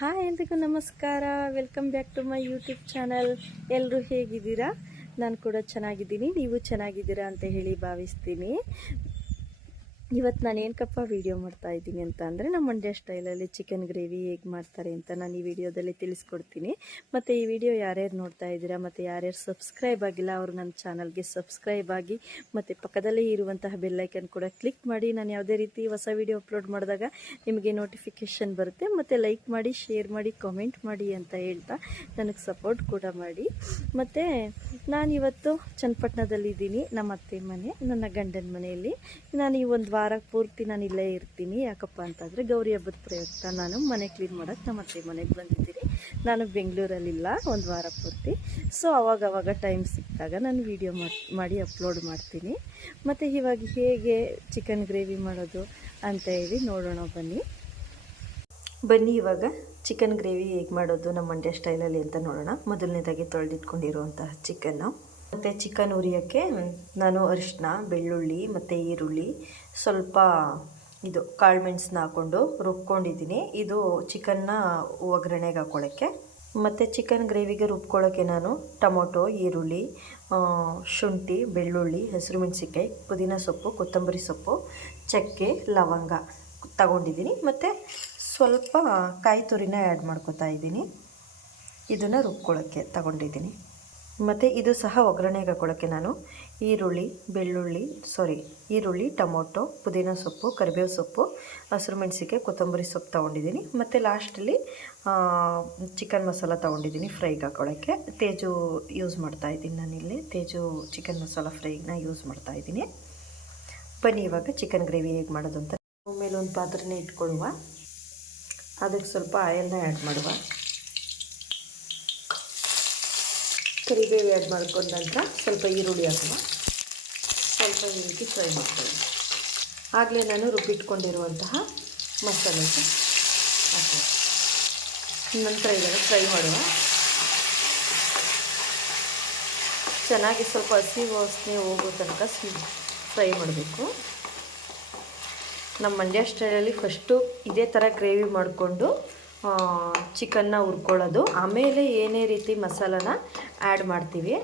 Hi ಎಲ್ರಿಗೂ ನಮಸ್ಕಾರ. Welcome back to my YouTube channel ಎಲ್ಲರೂ ಹೇಗಿದ್ದೀರಾ? ನಾನು ಕೂಡ ಚೆನ್ನಾಗಿದ್ದೀನಿ. ನೀವು ಚೆನ್ನಾಗಿದ್ದೀರಾ ಅಂತ ಹೇಳಿ ಭಾವಿಸ್ತೀನಿ. ಇವತ್ತು ನಾನು ಏನಕ್ಕಪ್ಪ ವೀಡಿಯೋ ಮಾಡ್ತಾ ಇದ್ದೀನಿ ಅಂತ ಅಂದರೆ ನಮ್ಮ ಮಂಡ್ಯ ಸ್ಟೈಲಲ್ಲಿ ಚಿಕನ್ ಗ್ರೇವಿ ಹೇಗೆ ಮಾಡ್ತಾರೆ ಅಂತ ನಾನು ಈ ವಿಡಿಯೋದಲ್ಲಿ ತಿಳಿಸ್ಕೊಡ್ತೀನಿ. ಮತ್ತು ಈ ವಿಡಿಯೋ ಯಾರ್ಯಾರು ನೋಡ್ತಾ ಇದ್ದೀರಾ, ಮತ್ತು ಯಾರ್ಯಾರು ಸಬ್ಸ್ಕ್ರೈಬ್ ಆಗಿಲ್ಲ, ಅವರು ನನ್ನ ಚಾನಲ್ಗೆ ಸಬ್ಸ್ಕ್ರೈಬ್ ಆಗಿ, ಮತ್ತು ಪಕ್ಕದಲ್ಲೇ ಇರುವಂತಹ ಬೆಲ್ಲೈಕನ್ ಕೂಡ ಕ್ಲಿಕ್ ಮಾಡಿ, ನಾನು ಯಾವುದೇ ರೀತಿ ಹೊಸ ವಿಡಿಯೋ ಅಪ್ಲೋಡ್ ಮಾಡಿದಾಗ ನಿಮಗೆ ನೋಟಿಫಿಕೇಷನ್ ಬರುತ್ತೆ. ಮತ್ತು ಲೈಕ್ ಮಾಡಿ ಶೇರ್ ಮಾಡಿ ಕಾಮೆಂಟ್ ಮಾಡಿ ಅಂತ ಹೇಳ್ತಾ ನನಗೆ ಸಪೋರ್ಟ್ ಕೂಡ ಮಾಡಿ. ಮತ್ತು ನಾನಿವತ್ತು ಚನ್ನಪಟ್ಟಣದಲ್ಲಿದ್ದೀನಿ, ನಮ್ಮ ಅತ್ತೆ ಮನೆ, ನನ್ನ ಗಂಡನ ಮನೆಯಲ್ಲಿ. ನಾನು ಈ ಒಂದು ವಾರ ಪೂರ್ತಿ ನಾನು ಇಲ್ಲೇ ಇರ್ತೀನಿ. ಯಾಕಪ್ಪ ಅಂತಂದರೆ ಗೌರಿ ಹಬ್ಬದ ಪ್ರಯುಕ್ತ ನಾನು ಮನೆ ಕ್ಲೀನ್ ಮಾಡೋಕ್ಕೆ ನಮ್ಮ ಅತ್ತೆ ಮನೆಗೆ ಬಂದಿದ್ದೀನಿ ನಾನು ಬೆಂಗಳೂರಲ್ಲಿಲ್ಲ ಒಂದು ವಾರ ಪೂರ್ತಿ. ಸೊ ಅವಾಗ ಅವಾಗ ಟೈಮ್ ಸಿಕ್ಕಾಗ ನಾನು ವೀಡಿಯೋ ಮಾಡಿ ಅಪ್ಲೋಡ್ ಮಾಡ್ತೀನಿ. ಮತ್ತು ಇವಾಗ ಹೇಗೆ ಚಿಕನ್ ಗ್ರೇವಿ ಮಾಡೋದು ಅಂತ ಹೇಳಿ ನೋಡೋಣ ಬನ್ನಿ. ಬನ್ನಿ ಇವಾಗ ಚಿಕನ್ ಗ್ರೇವಿ ಹೇಗೆ ಮಾಡೋದು ನಮ್ಮ ಮಂಡ್ಯ ಸ್ಟೈಲಲ್ಲಿ ಅಂತ ನೋಡೋಣ. ಮೊದಲನೇದಾಗಿ ತೊಳೆದಿಟ್ಕೊಂಡಿರುವಂತಹ ಚಿಕನ್ನು ಮತ್ತು ಚಿಕನ್ ಉರಿಯೋಕ್ಕೆ ನಾನು ಅರಿಶಿನ ಬೆಳ್ಳುಳ್ಳಿ ಮತ್ತು ಈರುಳ್ಳಿ ಸ್ವಲ್ಪ ಇದು ಕಾಳು ಮೆಣಸನ್ನ ಹಾಕ್ಕೊಂಡು ರುಬ್ಕೊಂಡಿದ್ದೀನಿ. ಇದು ಚಿಕನ್ನ ಒಗ್ಗರಣೆಗೆ ಹಾಕ್ಕೊಳ್ಳೋಕ್ಕೆ ಮತ್ತು ಚಿಕನ್ ಗ್ರೇವಿಗೆ ರುಬ್ಕೊಳ್ಳೋಕ್ಕೆ ನಾನು ಟೊಮೊಟೊ, ಈರುಳ್ಳಿ ಶುಂಠಿ, ಬೆಳ್ಳುಳ್ಳಿ, ಹಸಿರು ಮೆಣಸಿನ್ಕಾಯಿ, ಪುದೀನ ಸೊಪ್ಪು, ಕೊತ್ತಂಬರಿ ಸೊಪ್ಪು, ಚಕ್ಕೆ, ಲವಂಗ ತಗೊಂಡಿದ್ದೀನಿ. ಮತ್ತು ಸ್ವಲ್ಪ ಕಾಯಿ ತುರಿನ ಆ್ಯಡ್ ಮಾಡ್ಕೊತಾ ಇದ್ದೀನಿ. ಇದನ್ನು ರುಬ್ಕೊಳ್ಳೋಕ್ಕೆ ತಗೊಂಡಿದ್ದೀನಿ. ಮತ್ತು ಇದು ಸಹ ಒಗ್ಗರಣೆಗೆ ಹಾಕೊಳ್ಳೋಕ್ಕೆ ನಾನು ಈರುಳ್ಳಿ, ಬೆಳ್ಳುಳ್ಳಿ ಸಾರಿ ಈರುಳ್ಳಿ, ಟೊಮೊಟೊ, ಪುದೀನ ಸೊಪ್ಪು, ಕರಿಬೇವು ಸೊಪ್ಪು, ಹಸಿರು ಮೆಣಸಿಗೆ ಕೊತ್ತಂಬರಿ ಸೊಪ್ಪು ತೊಗೊಂಡಿದ್ದೀನಿ. ಮತ್ತು ಲಾಸ್ಟಲ್ಲಿ ಚಿಕನ್ ಮಸಾಲ ತೊಗೊಂಡಿದ್ದೀನಿ ಫ್ರೈಗೆ ಹಾಕೊಳ್ಳೋಕ್ಕೆ ತೇಜು ಯೂಸ್ ಮಾಡ್ತಾ ಇದ್ದೀನಿ ನಾನಿಲ್ಲಿ. ತೇಜು ಚಿಕನ್ ಮಸಾಲ ಫ್ರೈನ ಯೂಸ್ ಮಾಡ್ತಾ ಇದ್ದೀನಿ. ಬನ್ನಿ ಇವಾಗ ಚಿಕನ್ ಗ್ರೇವಿ ಹೇಗೆ ಮಾಡೋದು ಅಂತ ಮೇಲೆ ಒಂದು ಪಾತ್ರೆನೇ ಇಟ್ಕೊಳ್ಳುವ. ಅದಕ್ಕೆ ಸ್ವಲ್ಪ ಆಯಿಲ್ನ ಆ್ಯಡ್ ಮಾಡುವ. ಕರಿಬೇವು ಆ್ಯಡ್ ಮಾಡ್ಕೊಂಡ ನಂತರ ಸ್ವಲ್ಪ ಈರುಳ್ಳಿ ಹಾಕೋಣ ಸ್ವಲ್ಪ ಈ ಫ್ರೈ ಮಾಡ್ಕೊಳ್ಳಿ. ಆಗಲೇ ನಾನು ರುಬ್ಬಿಟ್ಕೊಂಡಿರುವಂತಹ ಮಸಾಲೆ ಹಾಕಿ. ನಂತರ ಇದನ್ನು ಫ್ರೈ ಮಾಡುವ. ಚೆನ್ನಾಗಿ ಸ್ವಲ್ಪ ಹಸಿ ವಾಸನೆ ಹೋಗೋ ತನಕ ಫ್ರೈ ಮಾಡಬೇಕು. ನಮ್ಮ ಮಂಡ್ಯ ಸ್ಟೈಲಲ್ಲಿ ಫಸ್ಟು ಇದೇ ಥರ ಗ್ರೇವಿ ಮಾಡಿಕೊಂಡು ಚಿಕನ್ನ ಹುರ್ಕೊಳ್ಳೋದು. ಆಮೇಲೆ ಏನೇ ರೀತಿ ಮಸಾಲನ ಆ್ಯಡ್ ಮಾಡ್ತೀವಿ.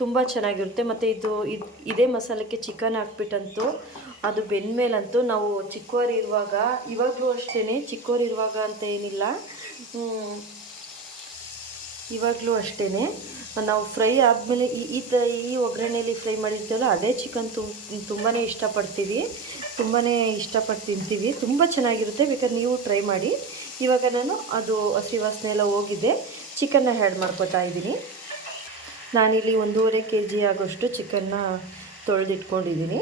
ತುಂಬ ಚೆನ್ನಾಗಿರುತ್ತೆ. ಮತ್ತು ಇದು ಇದು, ಇದೇ ಮಸಾಲಕ್ಕೆ ಚಿಕನ್ ಹಾಕ್ಬಿಟ್ಟಂತೂ, ಅದು ಬೆಂದಮೇಲಂತೂ ನಾವು ಚಿಕ್ಕವರಿರುವಾಗ ಇವಾಗಲೂ ಅಷ್ಟೇ ಚಿಕ್ಕವರಿರುವಾಗ ಅಂತ ಏನಿಲ್ಲ. ಇವಾಗಲೂ ಅಷ್ಟೇ ನಾವು ಫ್ರೈ ಆದಮೇಲೆ ಈ ಈ ತ, ಈ ಒಗ್ಗರಣೆಯಲ್ಲಿ ಫ್ರೈ ಮಾಡಿರ್ತೀವಲ್ಲ, ಅದೇ ಚಿಕನ್ ತುಂಬಾ ಇಷ್ಟಪಡ್ತೀವಿ. ತುಂಬಾ ಇಷ್ಟಪಟ್ಟು ತಿಂತೀವಿ. ತುಂಬ ಚೆನ್ನಾಗಿರುತ್ತೆ. ಬೇಕಾದ್ರೆ ನೀವು ಟ್ರೈ ಮಾಡಿ. ಇವಾಗ ನಾನು ಅದು ಹಸಿ ವಾಸನೆ ಎಲ್ಲ ಹೋಗಿದೆ. ಚಿಕನ್ನ ಹ್ಯಾಡ್ ಮಾಡ್ಕೊತಾ ಇದ್ದೀನಿ. ನಾನಿಲ್ಲಿ ಒಂದೂವರೆ ಕೆ ಜಿ ಆಗೋಷ್ಟು ಚಿಕನ್ನ ತೊಳೆದಿಟ್ಕೊಂಡಿದ್ದೀನಿ.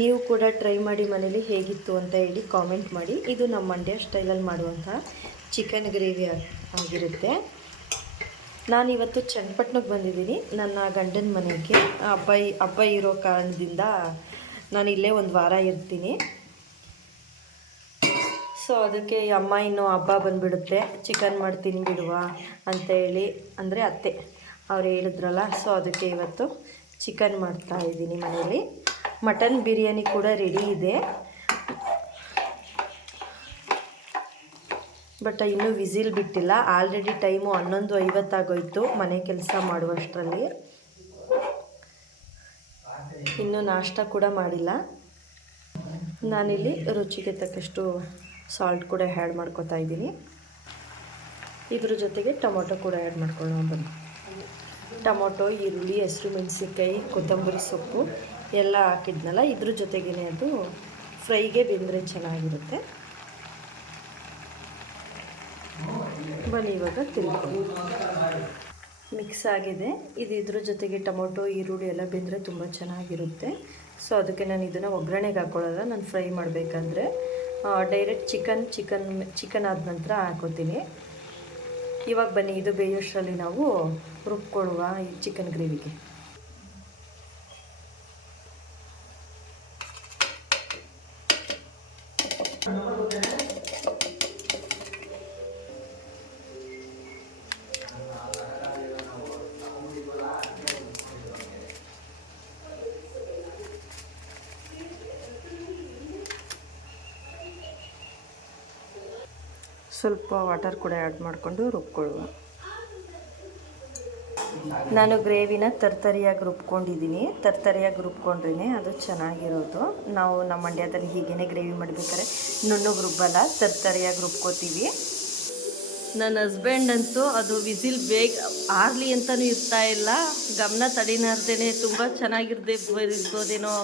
ನೀವು ಕೂಡ ಟ್ರೈ ಮಾಡಿ ಮನೇಲಿ ಹೇಗಿತ್ತು ಅಂತ ಹೇಳಿ ಕಾಮೆಂಟ್ ಮಾಡಿ. ಇದು ನಮ್ಮ ಮಂಡ್ಯ ಸ್ಟೈಲಲ್ಲಿ ಮಾಡುವಂಥ ಚಿಕನ್ ಗ್ರೇವಿ ಆಗಿರುತ್ತೆ. ನಾನಿವತ್ತು ಚನ್ನಪಟ್ಟಣಕ್ಕೆ ಬಂದಿದ್ದೀನಿ. ನನ್ನ ಗಂಡನ ಮನೆಗೆ. ಅಬ್ಬಾಯಿ ಹಬ್ಬ ಇರೋ ಕಾರಣದಿಂದ ನಾನು ಇಲ್ಲೇ ಒಂದು ವಾರ ಇರ್ತೀನಿ. ಸೊ ಅದಕ್ಕೆ ಅಮ್ಮ ಇನ್ನು ಹಬ್ಬ ಬಂದುಬಿಡುತ್ತೆ. ಚಿಕನ್ ಮಾಡ್ತೀನಿ ಬಿಡುವ ಅಂತ ಹೇಳಿ, ಅಂದರೆ ಅತ್ತೆ ಅವ್ರು ಹೇಳಿದ್ರಲ್ಲ ಸೊ ಅದಕ್ಕೆ ಇವತ್ತು ಚಿಕನ್ ಮಾಡ್ತಾ ಇದ್ದೀನಿ ಮನೇಲಿ. ಮಟನ್ ಬಿರಿಯಾನಿ ಕೂಡ ರೆಡಿ ಇದೆ. ಬಟ್ ಇನ್ನೂ ವಿಸಿಲ್ ಬಿಟ್ಟಿಲ್ಲ. ಆಲ್ರೆಡಿ ಟೈಮು ಹನ್ನೊಂದು ಐವತ್ತಾಗೋಯ್ತು ಮನೆ ಕೆಲಸ ಮಾಡುವಷ್ಟರಲ್ಲಿ. ಇನ್ನೂ ನಾಷ್ಟ ಕೂಡ ಮಾಡಿಲ್ಲ. ನಾನಿಲ್ಲಿ ರುಚಿಗೆ ತಕ್ಕಷ್ಟು ಸಾಲ್ಟ್ ಕೂಡ ಆ್ಯಡ್ ಮಾಡ್ಕೊತಾ ಇದ್ದೀನಿ. ಇದ್ರ ಜೊತೆಗೆ ಟೊಮೊಟೊ ಕೂಡ ಆ್ಯಡ್ ಮಾಡ್ಕೊಳ್ಳೋಣ ಬನ್ನಿ. ಟೊಮೊಟೊ, ಈರುಳ್ಳಿ, ಹಸಿರು ಮೆಣಸಿನ್ಕಾಯಿ, ಕೊತ್ತಂಬರಿ ಸೊಪ್ಪು ಎಲ್ಲ ಹಾಕಿದ್ನಲ್ಲ, ಇದ್ರ ಜೊತೆಗೇ ಅದು ಫ್ರೈಗೆ ಬೆಂದರೆ ಚೆನ್ನಾಗಿರುತ್ತೆ. ಬನ್ನಿ ಇವಾಗ ತಿಳ್ಕೊಳ್ಳಿ. ಮಿಕ್ಸ್ ಆಗಿದೆ. ಇದು ಇದ್ರ ಜೊತೆಗೆ ಟೊಮೊಟೊ, ಈರುಳ್ಳಿ ಎಲ್ಲ ಬೆಂದರೆ ತುಂಬ ಚೆನ್ನಾಗಿರುತ್ತೆ. ಸೊ ಅದಕ್ಕೆ ನಾನು ಇದನ್ನು ಒಗ್ಗರಣೆಗೆ ಹಾಕ್ಕೊಳ್ಳೋಲ್ಲ ನಾನು ಫ್ರೈ ಮಾಡಬೇಕಂದ್ರೆ. ಡೈರೆಕ್ಟ್ ಚಿಕನ್ ಚಿಕನ್ ಚಿಕನ್ ಆದ ನಂತರ ಹಾಕೋತೀನಿ. ಇವಾಗ ಬನ್ನಿ, ಇದು ಬೇಯೋಷ್ಟರಲ್ಲಿ ನಾವು ರುಬ್ಕೊಳ್ಳುವ ಈ ಚಿಕನ್ ಗ್ರೇವಿಗೆ ಸ್ವಲ್ಪ ವಾಟರ್ ಕೂಡ ಆ್ಯಡ್ ಮಾಡಿಕೊಂಡು ರುಬ್ಕೊಳ್ಳುವ. ನಾನು ಗ್ರೇವಿನ ತರ್ತರಿಯಾಗಿ ರುಬ್ಕೊಂಡಿದ್ದೀನಿ. ತರ್ತರಿಯಾಗಿ ರುಬ್ಕೊಂಡ್ರೇ ಅದು ಚೆನ್ನಾಗಿರೋದು. ನಾವು ನಮ್ಮ ಮಂಡ್ಯದಲ್ಲಿ ಹೀಗೇ ಗ್ರೇವಿ ಮಾಡಬೇಕಾದ್ರೆ ನುಣ್ಣಗೆ ರುಬ್ಬಲ್ಲ, ತರ್ತರಿಯಾಗಿ ರುಬ್ಕೋತೀವಿ. ನನ್ನ ಹಸ್ಬೆಂಡ್ ಅಂತೂ ಅದು ವಿಸಿಲ್ ಬೇಗ ಆರ್ಲಿ ಅಂತಲೂ ಇರ್ತಾ ಇಲ್ಲ. ಗಮನ ತಡಿನಾರ್ದೇ ತುಂಬ ಚೆನ್ನಾಗಿರ್ದೆ ಇರ್ಬೋದೇನೋ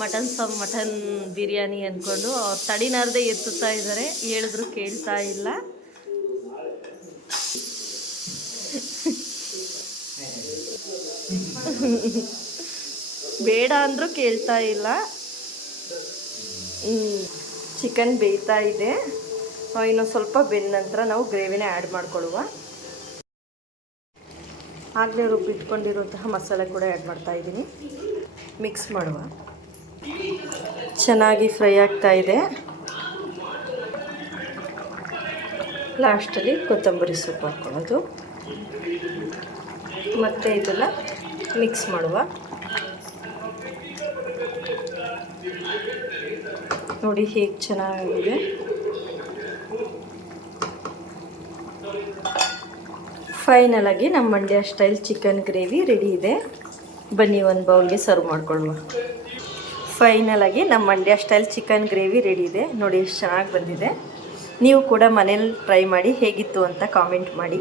ಮಟನ್ ಸಮ್ ಮಟನ್ ಬಿರಿಯಾನಿ ಅಂದ್ಕೊಂಡು ಅವ್ರು ತಡಿನಾರ್ದೆ ಎತ್ತುತ್ತಾ ಇದ್ದಾರೆ ಹೇಳಿದ್ರು ಕೇಳ್ತಾ ಇಲ್ಲ. ಬೇಡ ಅಂದರೂ ಕೇಳ್ತಾ ಇಲ್ಲ. ಚಿಕನ್ ಬೇಯ್ತಾ ಇದೆ. ಇನ್ನು ಸ್ವಲ್ಪ ಬೆಂದ ನಂತರ ನಾವು ಗ್ರೇವಿನ ಆ್ಯಡ್ ಮಾಡ್ಕೊಳ್ಳುವ. ಆಗಲೇ ರುಬ್ಬಿಟ್ಕೊಂಡಿರುವಂತಹ ಮಸಾಲೆ ಕೂಡ ಆ್ಯಡ್ ಮಾಡ್ತಾ ಇದ್ದೀನಿ. ಮಿಕ್ಸ್ ಮಾಡುವ. ಚೆನ್ನಾಗಿ ಫ್ರೈ ಆಗ್ತಾ ಇದೆ. ಲಾಸ್ಟಲ್ಲಿ ಕೊತ್ತಂಬರಿ ಸೊಪ್ಪು ಹಾಕ್ಕೊಳ್ಳೋದು. ಮತ್ತು ಇದೆಲ್ಲ ಮಿಕ್ಸ್ ಮಾಡುವ. ನೋಡಿ ಹೇಗೆ ಚೆನ್ನಾಗಿದೆ. ಫೈನಲ್ ಆಗಿ ನಮ್ಮ Mandya style chicken gravy ready ಇದೆ. ಬನ್ನಿ ಒಂದು ಬೌಲ್ಗೆ ಸರ್ವ್ ಮಾಡ್ಕೊಳ್ಳುವ. ಫೈನಲ್ ಆಗಿ ನಮ್ಮ Mandya style chicken gravy ready ಇದೆ. ನೋಡಿ ಎಷ್ಟು ಚೆನ್ನಾಗಿ ಬಂದಿದೆ. ನೀವು ಕೂಡ ಮನೇಲಿ ಟ್ರೈ ಮಾಡಿ ಹೇಗಿತ್ತು ಅಂತ ಕಾಮೆಂಟ್ ಮಾಡಿ.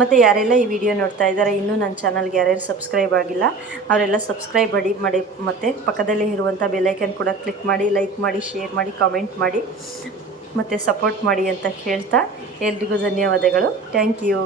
ಮತ್ತು ಯಾರೆಲ್ಲ ಈ ವಿಡಿಯೋ ನೋಡ್ತಾ ಇದ್ದಾರೆ, ಇನ್ನೂ ನನ್ನ ಚಾನಲ್ಗೆ ಯಾರ್ಯಾರು ಸಬ್ಸ್ಕ್ರೈಬ್ ಆಗಿಲ್ಲ, ಅವರೆಲ್ಲ ಸಬ್ಸ್ಕ್ರೈಬ್ ಮಾಡಿ ಮಾಡಿ ಮತ್ತು ಪಕ್ಕದಲ್ಲೇ ಇರುವಂಥ ಬೆಲೈಕನ್ ಕೂಡ ಕ್ಲಿಕ್ ಮಾಡಿ, ಲೈಕ್ ಮಾಡಿ, ಶೇರ್ ಮಾಡಿ, ಕಾಮೆಂಟ್ ಮಾಡಿ. ಮತ್ತು ಸಪೋರ್ಟ್ ಮಾಡಿ ಅಂತ ಹೇಳ್ತಾ ಎಲ್ರಿಗೂ ಧನ್ಯವಾದಗಳು. Thank you.